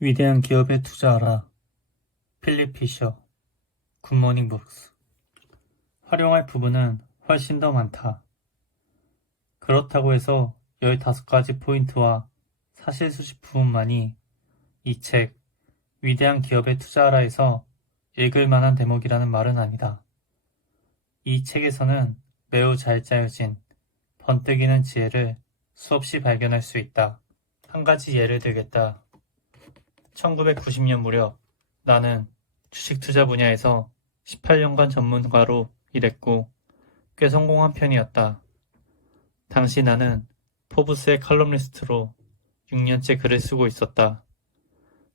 위대한 기업에 투자하라. 필립 피셔. 굿모닝 북스. 활용할 부분은 훨씬 더 많다. 그렇다고 해서 15가지 포인트와 사실수식 부분만이 이 책 위대한 기업에 투자하라에서 읽을 만한 대목이라는 말은 아니다. 이 책에서는 매우 잘 짜여진 번뜩이는 지혜를 수없이 발견할 수 있다. 한 가지 예를 들겠다. 1990년 무렵 나는 주식 투자 분야에서 18년간 전문가로 일했고 꽤 성공한 편이었다. 당시 나는 포브스의 칼럼니스트로 6년째 글을 쓰고 있었다.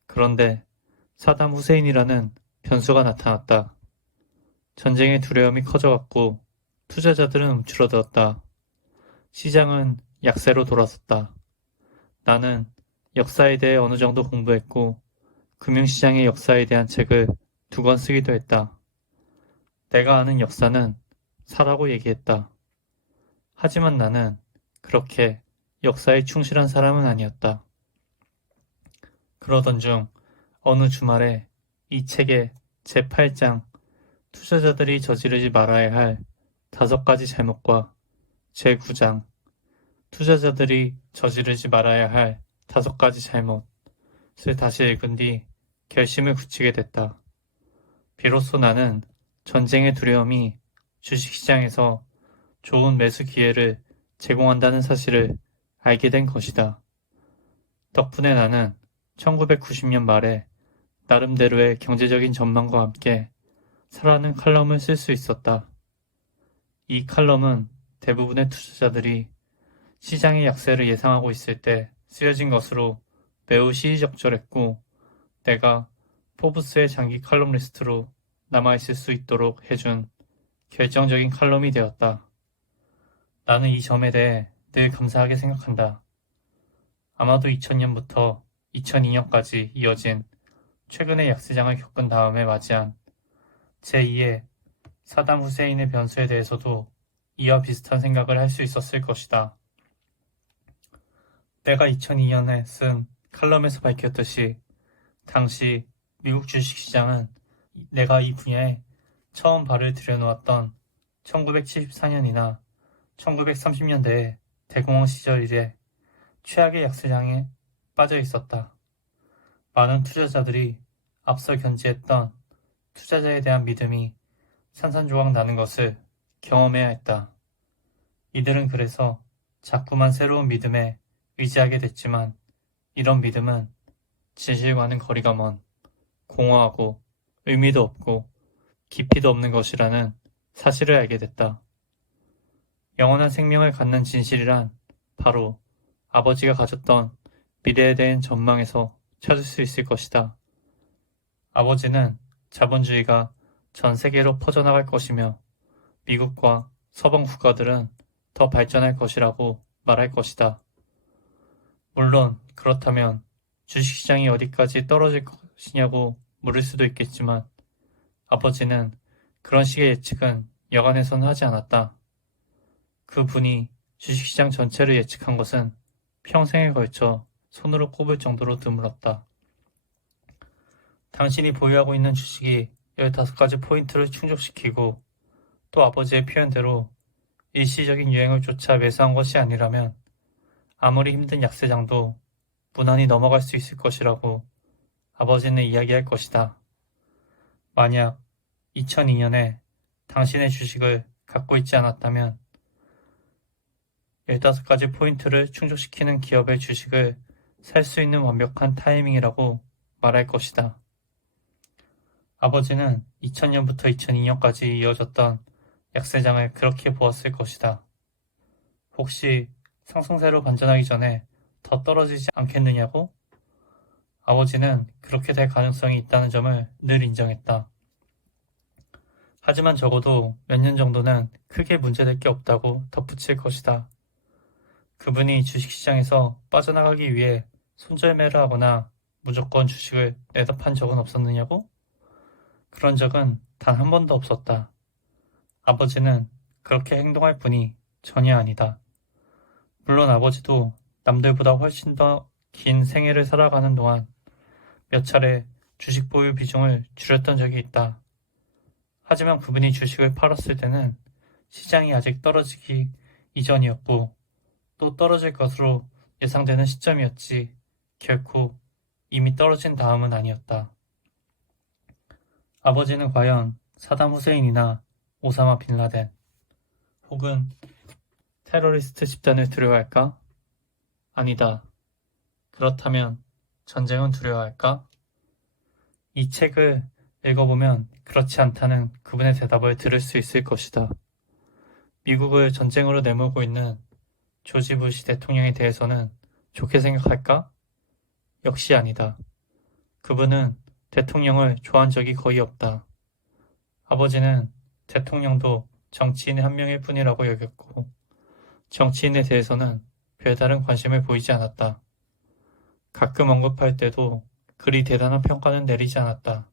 그런데 사담 후세인이라는 변수가 나타났다. 전쟁의 두려움이 커져갔고 투자자들은 움츠러들었다. 시장은 약세로 돌아섰다. 나는 역사에 대해 어느 정도 공부했고 금융시장의 역사에 대한 책을 2권 쓰기도 했다. 내가 아는 역사는 사라고 얘기했다. 하지만 나는 그렇게 역사에 충실한 사람은 아니었다. 그러던 중 어느 주말에 이 책의 제8장 투자자들이 저지르지 말아야 할 5가지 잘못과 제9장 투자자들이 저지르지 말아야 할 5가지 잘못을 다시 읽은 뒤 결심을 굳히게 됐다. 비로소 나는 전쟁의 두려움이 주식시장에서 좋은 매수 기회를 제공한다는 사실을 알게 된 것이다. 덕분에 나는 1990년 말에 나름대로의 경제적인 전망과 함께 사라는 칼럼을 쓸 수 있었다. 이 칼럼은 대부분의 투자자들이 시장의 약세를 예상하고 있을 때 쓰여진 것으로 매우 시의적절했고 내가 포브스의 장기 칼럼니스트로 남아있을 수 있도록 해준 결정적인 칼럼이 되었다. 나는 이 점에 대해 늘 감사하게 생각한다. 아마도 2000년부터 2002년까지 이어진 최근의 약세장을 겪은 다음에 맞이한 제2의 사담 후세인의 변수에 대해서도 이와 비슷한 생각을 할 수 있었을 것이다. 내가 2002년에 쓴 칼럼에서 밝혔듯이 당시 미국 주식시장은 내가 이 분야에 처음 발을 들여놓았던 1974년이나 1930년대의 대공황 시절 이래 최악의 약세장에 빠져 있었다. 많은 투자자들이 앞서 견지했던 투자자에 대한 믿음이 산산조각 나는 것을 경험해야 했다. 이들은 그래서 자꾸만 새로운 믿음에 의지하게 됐지만 이런 믿음은 진실과는 거리가 먼 공허하고 의미도 없고 깊이도 없는 것이라는 사실을 알게 됐다. 영원한 생명을 갖는 진실이란 바로 아버지가 가졌던 미래에 대한 전망에서 찾을 수 있을 것이다. 아버지는 자본주의가 전 세계로 퍼져나갈 것이며 미국과 서방 국가들은 더 발전할 것이라고 말할 것이다. 물론 그렇다면 주식시장이 어디까지 떨어질 것이냐고 물을 수도 있겠지만 아버지는 그런 식의 예측은 여간해서는 하지 않았다. 그분이 주식시장 전체를 예측한 것은 평생에 걸쳐 손으로 꼽을 정도로 드물었다. 당신이 보유하고 있는 주식이 15가지 포인트를 충족시키고 또 아버지의 표현대로 일시적인 유행을 쫓아 매수한 것이 아니라면 아무리 힘든 약세장도 무난히 넘어갈 수 있을 것이라고 아버지는 이야기할 것이다. 만약 2002년에 당신의 주식을 갖고 있지 않았다면 15가지 포인트를 충족시키는 기업의 주식을 살 수 있는 완벽한 타이밍이라고 말할 것이다. 아버지는 2000년부터 2002년까지 이어졌던 약세장을 그렇게 보았을 것이다. 혹시 상승세로 반전하기 전에 더 떨어지지 않겠느냐고? 아버지는 그렇게 될 가능성이 있다는 점을 늘 인정했다. 하지만 적어도 몇 년 정도는 크게 문제될 게 없다고 덧붙일 것이다. 그분이 주식시장에서 빠져나가기 위해 손절매를 하거나 무조건 주식을 내다 판 적은 없었느냐고? 그런 적은 단 한 번도 없었다. 아버지는 그렇게 행동할 분이 전혀 아니다. 물론 아버지도 남들보다 훨씬 더 긴 생애를 살아가는 동안 몇 차례 주식 보유 비중을 줄였던 적이 있다. 하지만 그분이 주식을 팔았을 때는 시장이 아직 떨어지기 이전이었고 또 떨어질 것으로 예상되는 시점이었지 결코 이미 떨어진 다음은 아니었다. 아버지는 과연 사담 후세인이나 오사마 빈라덴 혹은 테러리스트 집단을 두려워할까? 아니다. 그렇다면 전쟁은 두려워할까? 이 책을 읽어보면 그렇지 않다는 그분의 대답을 들을 수 있을 것이다. 미국을 전쟁으로 내몰고 있는 조지 부시 대통령에 대해서는 좋게 생각할까? 역시 아니다. 그분은 대통령을 좋아한 적이 거의 없다. 아버지는 대통령도 정치인의 한 명일 뿐이라고 여겼고 정치인에 대해서는 별다른 관심을 보이지 않았다. 가끔 언급할 때도 그리 대단한 평가는 내리지 않았다.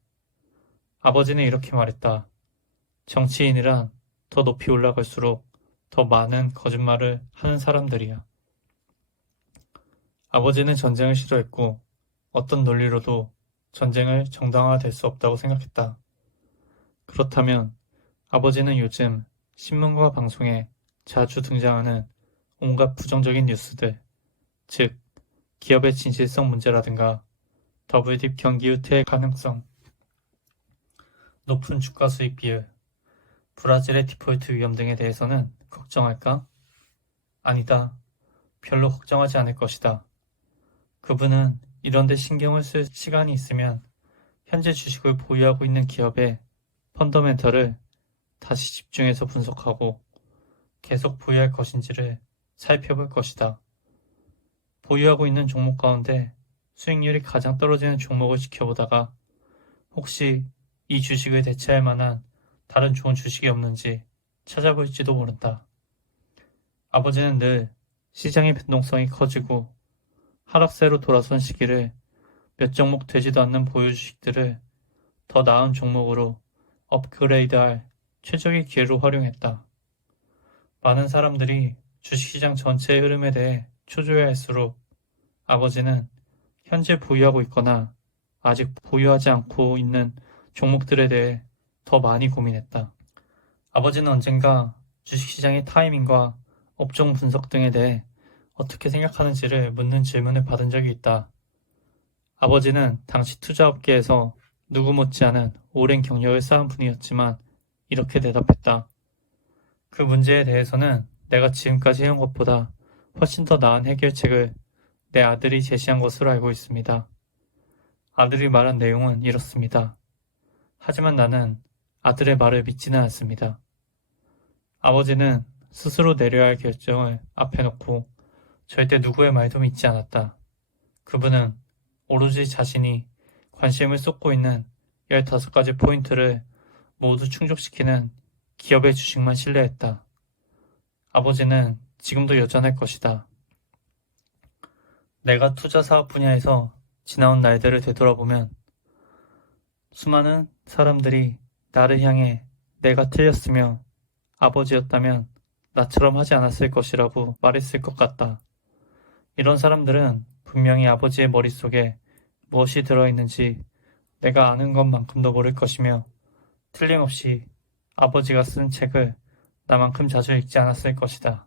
아버지는 이렇게 말했다. 정치인이란 더 높이 올라갈수록 더 많은 거짓말을 하는 사람들이야. 아버지는 전쟁을 싫어했고 어떤 논리로도 전쟁을 정당화될 수 없다고 생각했다. 그렇다면 아버지는 요즘 신문과 방송에 자주 등장하는 온갖 부정적인 뉴스들, 즉 기업의 진실성 문제라든가 더블딥 경기 후퇴의 가능성, 높은 주가 수익 비율, 브라질의 디폴트 위험 등에 대해서는 걱정할까? 아니다. 별로 걱정하지 않을 것이다. 그분은 이런 데 신경을 쓸 시간이 있으면 현재 주식을 보유하고 있는 기업의 펀더멘털을 다시 집중해서 분석하고 계속 보유할 것인지를 살펴볼 것이다. 보유하고 있는 종목 가운데 수익률이 가장 떨어지는 종목을 지켜보다가 혹시 이 주식을 대체할 만한 다른 좋은 주식이 없는지 찾아볼지도 모른다. 아버지는 늘 시장의 변동성이 커지고 하락세로 돌아선 시기를 몇 종목 되지도 않는 보유 주식들을 더 나은 종목으로 업그레이드할 최적의 기회로 활용했다. 많은 사람들이 주식시장 전체의 흐름에 대해 초조해할수록 아버지는 현재 보유하고 있거나 아직 보유하지 않고 있는 종목들에 대해 더 많이 고민했다. 아버지는 언젠가 주식시장의 타이밍과 업종 분석 등에 대해 어떻게 생각하는지를 묻는 질문을 받은 적이 있다. 아버지는 당시 투자업계에서 누구 못지않은 오랜 경력을 쌓은 분이었지만 이렇게 대답했다. 그 문제에 대해서는 내가 지금까지 해온 것보다 훨씬 더 나은 해결책을 내 아들이 제시한 것으로 알고 있습니다. 아들이 말한 내용은 이렇습니다. 하지만 나는 아들의 말을 믿지는 않습니다. 아버지는 스스로 내려야 할 결정을 앞에 놓고 절대 누구의 말도 믿지 않았다. 그분은 오로지 자신이 관심을 쏟고 있는 15가지 포인트를 모두 충족시키는 기업의 주식만 신뢰했다. 아버지는 지금도 여전할 것이다. 내가 투자 사업 분야에서 지나온 날들을 되돌아보면 수많은 사람들이 나를 향해 내가 틀렸으며 아버지였다면 나처럼 하지 않았을 것이라고 말했을 것 같다. 이런 사람들은 분명히 아버지의 머릿속에 무엇이 들어있는지 내가 아는 것만큼도 모를 것이며 틀림없이 아버지가 쓴 책을 나만큼 자주 읽지 않았을 것이다.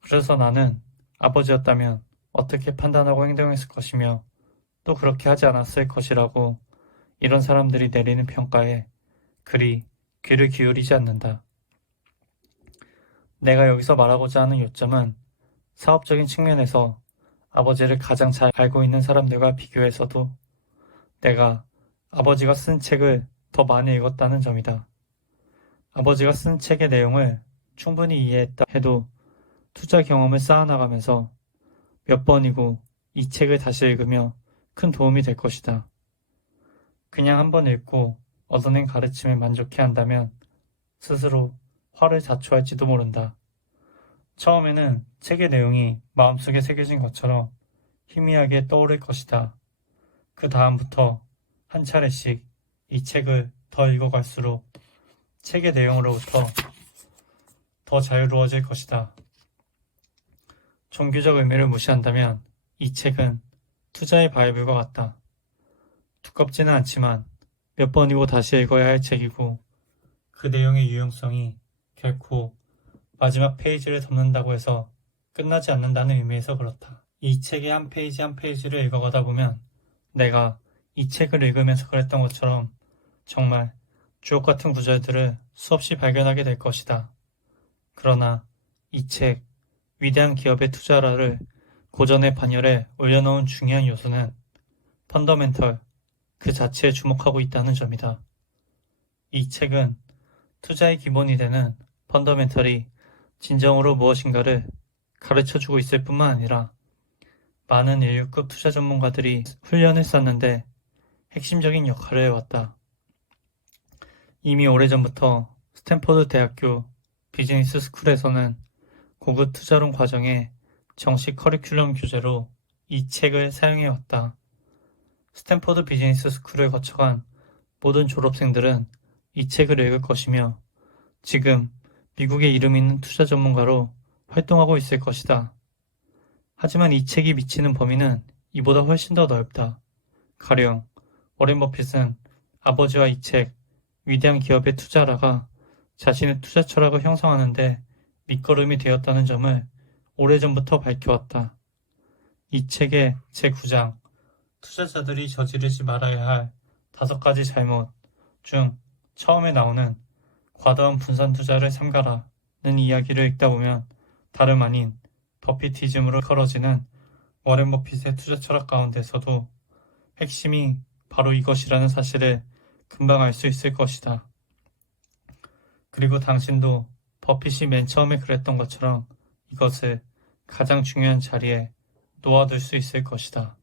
그래서 나는 아버지였다면 어떻게 판단하고 행동했을 것이며 또 그렇게 하지 않았을 것이라고 이런 사람들이 내리는 평가에 그리 귀를 기울이지 않는다. 내가 여기서 말하고자 하는 요점은 사업적인 측면에서 아버지를 가장 잘 알고 있는 사람들과 비교해서도 내가 아버지가 쓴 책을 더 많이 읽었다는 점이다. 아버지가 쓴 책의 내용을 충분히 이해했다 해도 투자 경험을 쌓아나가면서 몇 번이고 이 책을 다시 읽으며 큰 도움이 될 것이다. 그냥 한 번 읽고 얻어낸 가르침에 만족해한다면 스스로 화를 자초할지도 모른다. 처음에는 책의 내용이 마음속에 새겨진 것처럼 희미하게 떠오를 것이다. 그 다음부터 한 차례씩 이 책을 더 읽어갈수록 책의 내용으로부터 더 자유로워질 것이다. 종교적 의미를 무시한다면 이 책은 투자의 바이블과 같다. 두껍지는 않지만 몇 번이고 다시 읽어야 할 책이고 그 내용의 유용성이 결코 마지막 페이지를 덮는다고 해서 끝나지 않는다는 의미에서 그렇다. 이 책의 한 페이지 한 페이지를 읽어가다 보면 내가 이 책을 읽으면서 그랬던 것처럼 정말 주옥 같은 구절들을 수없이 발견하게 될 것이다. 그러나 이 책, 위대한 기업의 투자라를 고전의 반열에 올려놓은 중요한 요소는 펀더멘털, 그 자체에 주목하고 있다는 점이다. 이 책은 투자의 기본이 되는 펀더멘털이 진정으로 무엇인가를 가르쳐주고 있을 뿐만 아니라 많은 인류급 투자 전문가들이 훈련을 쌓는데 핵심적인 역할을 해왔다. 이미 오래전부터 스탠퍼드 대학교 비즈니스 스쿨에서는 고급 투자론 과정의 정식 커리큘럼 교재로 이 책을 사용해왔다. 스탠퍼드 비즈니스 스쿨을 거쳐간 모든 졸업생들은 이 책을 읽을 것이며 지금 미국의 이름 있는 투자 전문가로 활동하고 있을 것이다. 하지만 이 책이 미치는 범위는 이보다 훨씬 더 넓다. 가령 워렌 버핏은 아버지와 이 책, 위대한 기업의 투자라가 자신의 투자 철학을 형성하는데 밑거름이 되었다는 점을 오래전부터 밝혀왔다. 이 책의 제9장, 투자자들이 저지르지 말아야 할 5가지 잘못 중 처음에 나오는 과도한 분산 투자를 삼가라는 이야기를 읽다 보면 다름 아닌 버피티즘으로 걸어지는 워렌 버핏의 투자 철학 가운데서도 핵심이 바로 이것이라는 사실을 금방 알 수 있을 것이다. 그리고 당신도 버핏이 맨 처음에 그랬던 것처럼 이것을 가장 중요한 자리에 놓아둘 수 있을 것이다.